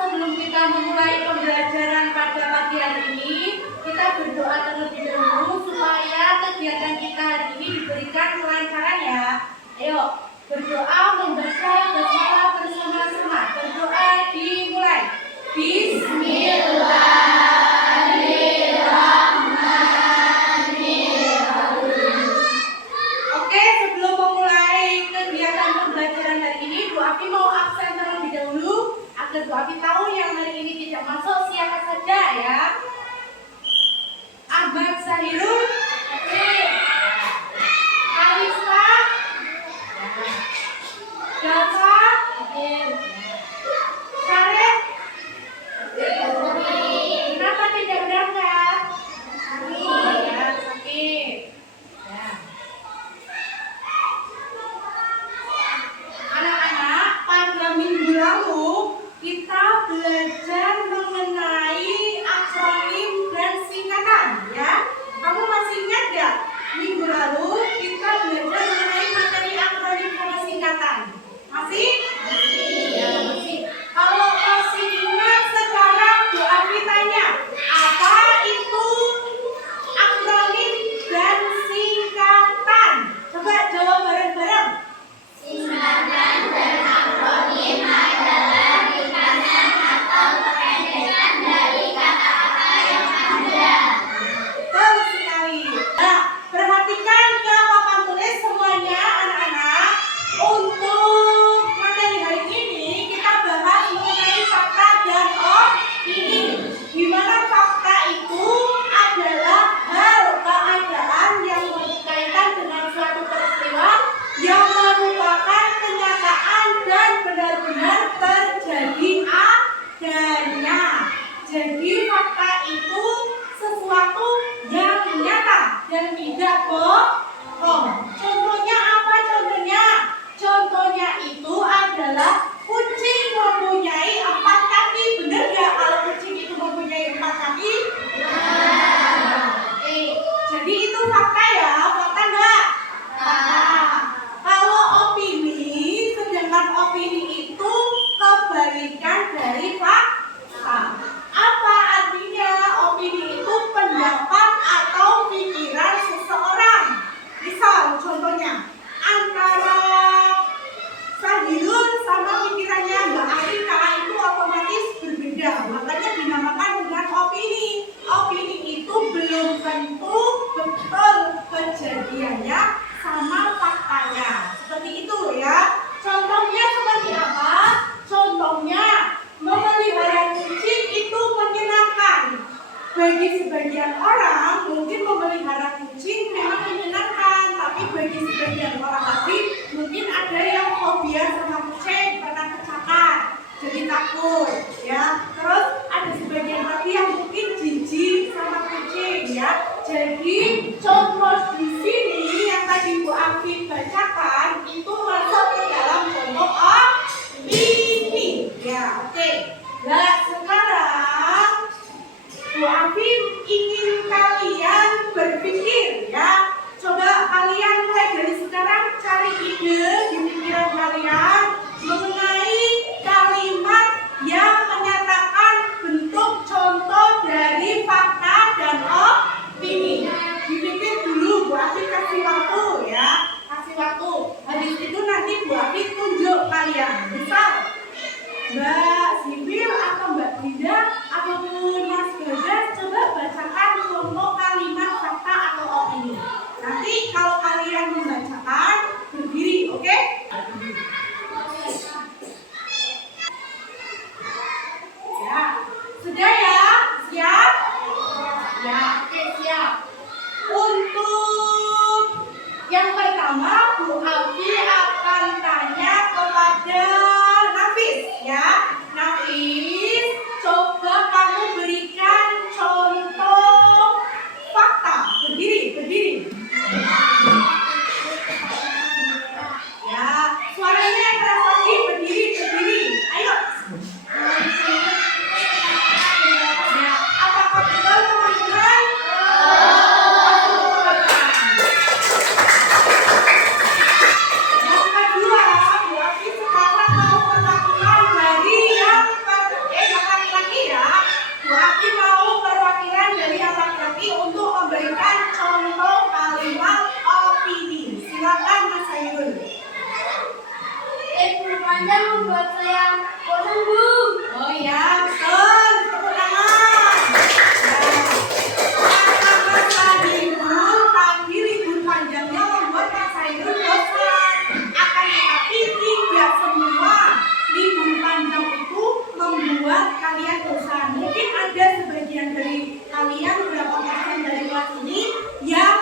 sebelum kita memulai pembelajaran pada pagi hari ini, kita berdoa terlebih dahulu supaya kegiatan kita hari ini diberikan kelancaran ya. Ayo, berdoa membaca basmalah bersama-sama. Berdoa dimulai. Bismillahirrahmanirrahim. Oke, sebelum memulai kegiatan pembelajaran hari ini, Bu Afi mau absen terlebih dahulu agar Bu Afi tahu yang hari ini tidak masuk siapa saja ya. Ahmad Sahirul, oke. Kalista, Dava, oke. Syarif, kenapa tidak berangkat? Ya, sakit. Ya. Anak-anak, pada minggu lalu kita belajar mengenai akronim dan singkatan ya. Kamu masih ingat gak? Minggu lalu kita belajar mengenai materi akronim dan singkatan. Masih? Ya, masih. Kalau masih ingat, sekarang Bu Afi tanya, apa itu akronim dan singkatan? Coba jawab bareng-bareng. Singkatan dan akronim adalah ringkasan atau kependekan dari kata-kata yang ada. Betul sekali. Nah, perhatikan ke papan tulis semuanya anak-anak. Untuk materi hari ini kita bahas mengenai fakta dan opini. Di mana fakta itu adalah hal keadaan yang berkaitan dengan suatu peristiwa yang merupakan kenyataan dan benar-benar terjadi adanya. Jadi fakta itu sesuatu yang nyata dan tidak bohong. Contohnya apa contohnya? Contohnya itu adalah kucing mempunyai 4 kaki. Benar nggak kalau kucing itu mempunyai 4 kaki? Jadi itu fakta ya, fakta nggak? Fakta. Kalau opini, sedangkan opini itu kebalikan dari fakta. Apa artinya? Opini itu pendapat atau pikiran seseorang. Misal contohnya, antara Sahirul sama pikirannya Mbak Atika itu otomatis berbeda. Makanya dinamakan dengan opini. Opini itu belum tentu betul kejadiannya sama faktanya. Seperti itu ya. Contohnya seperti apa? Contohnya, memelihara kucing itu menyenangkan. Bagi sebagian orang mungkin memelihara kucing memang menyenangkan, tapi bagi sebagian orang lagi mungkin ada yang fobia sama kucing, pernah kecakar, jadi takut ya. Terus ada sebagian lagi yang mungkin jijik sama kucing ya. Jadi contoh di sini yang tadi Bu Afi bacakan itu masuk ke dalam contoh opini ya. Oke. Nah sekarang Bu Afi ingin kalian berpikir ya. Coba kalian mulai dari sekarang cari ide di pikiran kalian mengenai kalimat yang menyatakan bentuk contoh dari fakta dan opini. Dipikir dulu, Bu Afi kasih waktu ya. Kasih waktu. Habis itu nanti Bu Afi tunjuk kalian. Misal Mbak Sibil atau Mbak Dinda ataupun Mas Gagas coba bacakan contoh kalimat fakta atau opini. Nanti kalau kalian membacakan berdiri, oke? Ya, sudah ya? Siap? Ya, oke siap. Untuk yang pertama Bu Afi akan tanya kepada Nafis ya. Nafis, coba kamu berikan contoh fakta. Berdiri. Ya, suaranya yang keras lagi. Berdiri. Ayo. Ya, apakah betul teman-teman? kalian bosan. Mungkin ada sebagian dari kalian, beberapa persen dari kelas ini yang